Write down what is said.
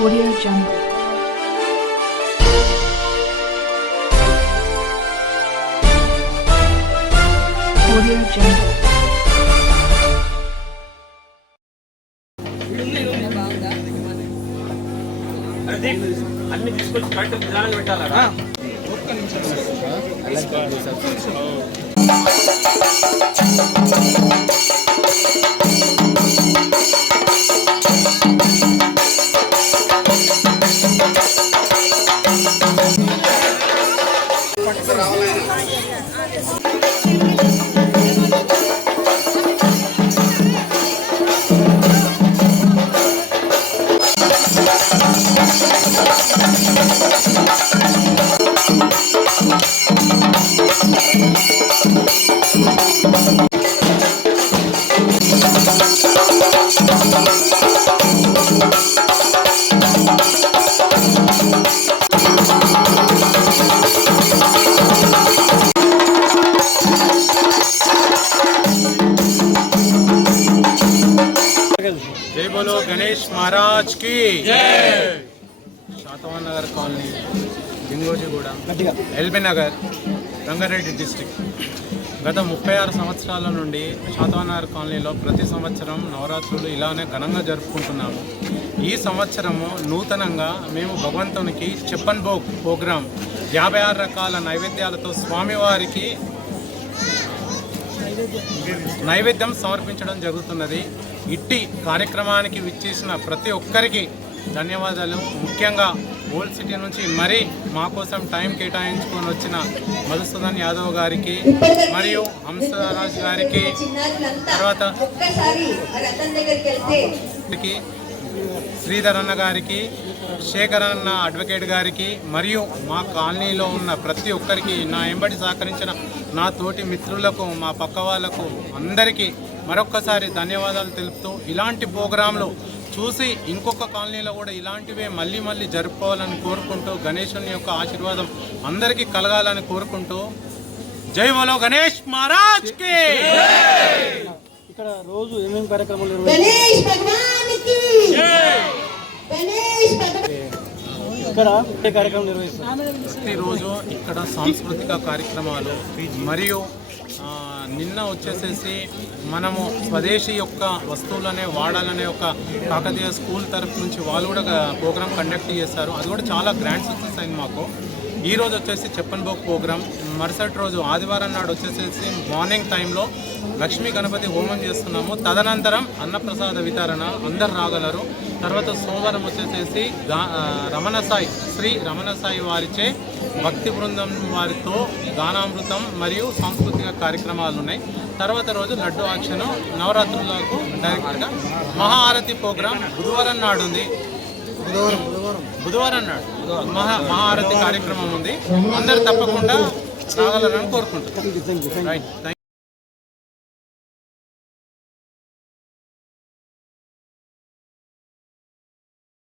Audio Jungle. Audio Jungle. అన్ని తీసుకొచ్చి correct నిదానంగా పెట్టాలరా జై బోలో గణేష్ మహారాజ్కి. Satavahan Nagar colony Lingojiguda LB Nagar Rangareddy district గత ముప్పై ఆరు సంవత్సరాల నుండి శాతవాన్ నగర్ కాలనీలో ప్రతి సంవత్సరం నవరాత్రులు ఇలానే ఘనంగా జరుపుకుంటున్నాము. ఈ సంవత్సరము నూతనంగా మేము భగవంతునికి చెప్పన్ భోగ్ ప్రోగ్రాం యాభై ఆరు రకాల నైవేద్యాలతో స్వామివారికి నైవేద్యం సమర్పించడం జరుగుతున్నది. ఇట్టి కార్యక్రమానికి విచ్చేసిన ప్రతి ఒక్కరికి ధన్యవాదాలు. ముఖ్యంగా ఓల్డ్ సిటీ నుంచి మరీ మా కోసం టైం కేటాయించుకొని వచ్చిన మధుసూదన్ యాదవ్ గారికి మరియు హంసరాజ్ గారికి తర్వాత శ్రీధర్ అన్న గారికి శేఖర్ అన్న అడ్వకేట్ గారికి మరియు మా కాలనీలో ఉన్న ప్రతి ఒక్కరికి నా ఎంబడి సహకరించిన నా తోటి మిత్రులకు మా పక్క వాళ్ళకు అందరికీ మరొక్కసారి ధన్యవాదాలు తెలుపుతూ ఇలాంటి ప్రోగ్రాంలు చూసి ఇంకొక కాలనీలో కూడా ఇలాంటివే మళ్ళీ మళ్ళీ జరుపుకోవాలని కోరుకుంటూ గణేశుని యొక్క ఆశీర్వాదం అందరికీ కలగాలని కోరుకుంటూ జై బోలో గణేష్ మహారాజ్కి ఇక్కడ రోజు ఏమేమి కార్యక్రమాలు నిర్వహిస్తారు గణేష్ భగవానికి గణేష్ భగవాన్ ఇక్కడ కార్యక్రమం నిర్వహిస్తారు. ప్రతిరోజు ఇక్కడ సాంస్కృతిక కార్యక్రమాలు మరియు నిన్న వచ్చేసేసి మనము స్వదేశీ యొక్క వస్తువులనే వాడాలనే ఒక కాకతీయ స్కూల్ తరఫు నుంచి వాళ్ళు కూడా ప్రోగ్రామ్ కండక్ట్ చేశారు. అది కూడా చాలా గ్రాండ్ సక్సెస్ అయింది మాకు. ఈరోజు వచ్చేసి చెప్పన్ బోక్ ప్రోగ్రామ్ మరుసటి రోజు ఆదివారం నాడు వచ్చేసేసి మార్నింగ్ టైంలో లక్ష్మీ గణపతి హోమం చేస్తున్నాము. తదనంతరం అన్నప్రసాద వితరణ అందరు రాగలరు. తర్వాత సోమవారం వచ్చేసేసి గా రమణ సాయి శ్రీ రమణ సాయి వారిచే భక్తి బృందం వారితో గానామృతం మరియు సాంస్కృతిక కార్యక్రమాలు ఉన్నాయి. తర్వాత రోజు లడ్డు ఆక్షను నవరాత్రులకు డైరెక్ట్గా మహారతి ప్రోగ్రాం బుధవారం నాడు ఉంది బుధవారం అన్నాడు మహా మహారతి కార్యక్రమం ఉంది. అందరు తప్పకుండా రాగలరని కోరుకుంటున్నాను రైట్